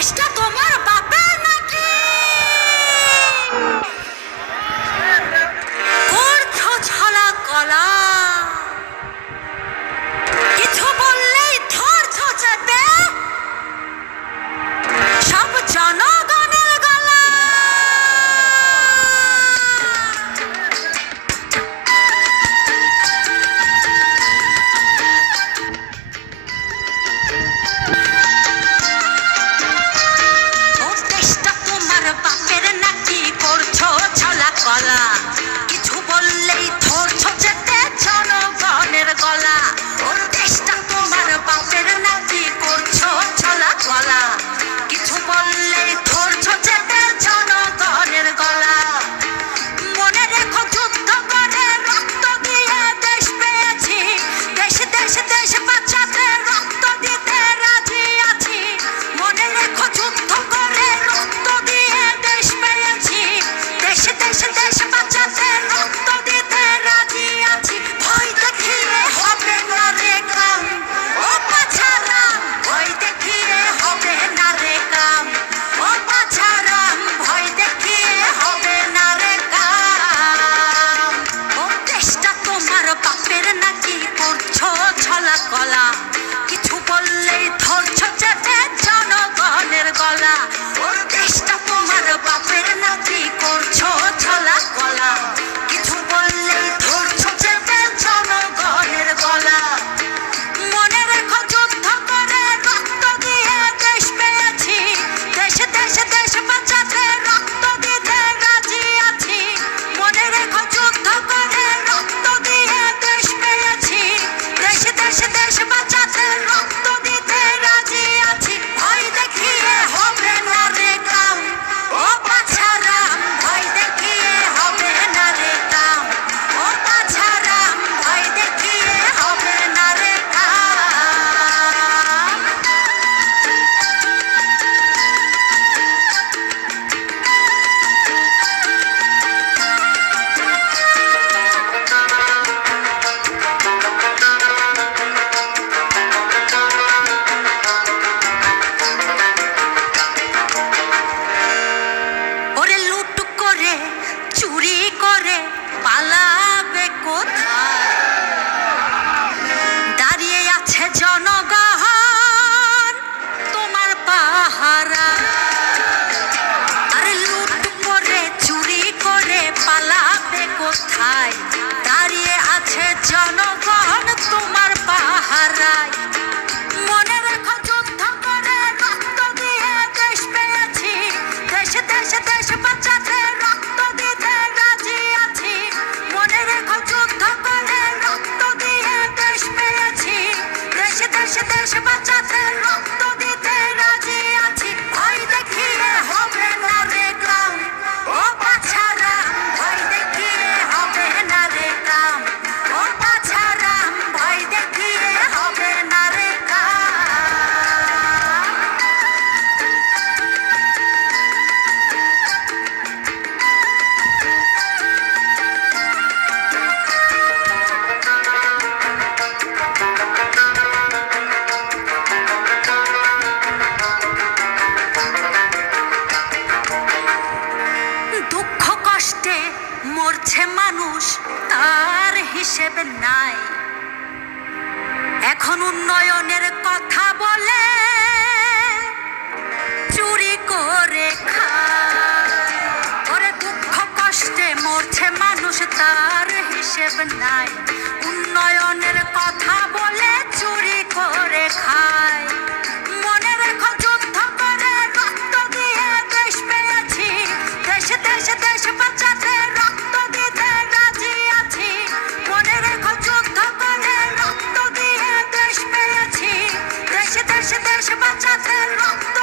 দেশটা তোমার বাপের নাকি? করছো ছলা কলা, কিছু বললেই ধরছো চেপে সব জনগণের গলা। দেশটা তোমার বাপের নাকি? করছো ছলা কলা, কিছু বললেই ধরছো চেপে জনগণের গলা। ওর দেশটা তোমার বাপের নাকি? করছো ছলা কলা, কিছু বললেই ধরছো চেপে জনগণের গলা। মনে রেখো যুদ্ধ করে রক্ত দিয়ে দেশ পেয়েছি, দেশ দেশ দেশ বাঁচাতে রক্ত দিতে রাজি আছি। মনে রেখো যুদ্ধ করে রক্ত দিয়ে দেশ পেয়েছি, দেশ দেশ দেশ বাঁচাতে রক্ত দিতে রাজি আছি। ভয় দেখিয়ে হবে না রে কাম, ও পাছারাম, ভয় দেখিয়ে হবে না রে কাম, ও পাছারাম, ভয় দেখিয়ে হবে না রে কাম। ও দেশটা তোমার বাপের নাকি? করছো ছলা কলা, কিছু বললেই ধরছো চেপে জনগণের গলা। ওর দেশটা তোমার বাপের নাকি? করছো ছলা কলা, কিছু বললেই ধরছো চেপে জনগণের গলা। মনে রেখো যুদ্ধ করে রক্ত দিয়ে দেশ পেয়েছি, দেশ দেশ দেশ বাঁচাতে রক্ত দিতে রাজি আছি। মনে রেখো যুদ্ধ করে রক্ত দিয়ে দেশ পেয়েছি, দেশ দেশ দেশ বাঁচাতে রক্ত দিতে রাজি আছি। ভয় দেখিয়ে হবে না রে কাম, ও পাছারাম, ভয় দেখিয়ে হবে না রে কাম, ও পাছারাম, ভয় দেখিয়ে হবে না রে কাম। ওরে লুট করে চুরি করে পালাবে কোথায়? দাঁড়িয়ে আছে জনগণ তোমার পাহারা। আরে লুট করে চুরি করে পালাবে কোথায়? দাঁড়িয়ে আছে জনগণ তোমার পাহারায়। মনে রেখো যুদ্ধ করে রক্ত দিয়ে দেশ পেয়েছি, দেশ দেশ দেশ বাঁচাতে রক্ত দিতে রাজি আছি। মনে রেখো যুদ্ধ করে রক্ত দিয়ে দেশ পেয়েছি, দেশ দেশ দেশ বাঁচাতে রক্ত দিতে রাজি আছি। ভয় দেখিয়ে হবে না রে কাম, ও পাছারাম, ভয় দেখিয়ে হবে না রে কাম, ও পাছারাম, ভয় দেখিয়ে হবে না রে কাম। দুঃখ কষ্টে মরছে মানুষ, তার হিসেব নাই। এখন উন্নয়নের কথা বলে চুরি করে খায়। ওরে দুঃখ কষ্টে মরছে মানুষ, তার হিসেব নাই। উন্নয়নের কথা বলে চুরি করে খায়। মনে রেখো যুদ্ধ করে রক্ত দিয়ে দেশ পেয়েছি, দেশ দেশ দেশ বাঁচাতে রক্ত দিতে রাজি আছি। মনে রেখো যুদ্ধ করে রক্ত দিয়ে দেশ পেয়েছি, দেশ দেশ দেশ বাঁচাতে রক্ত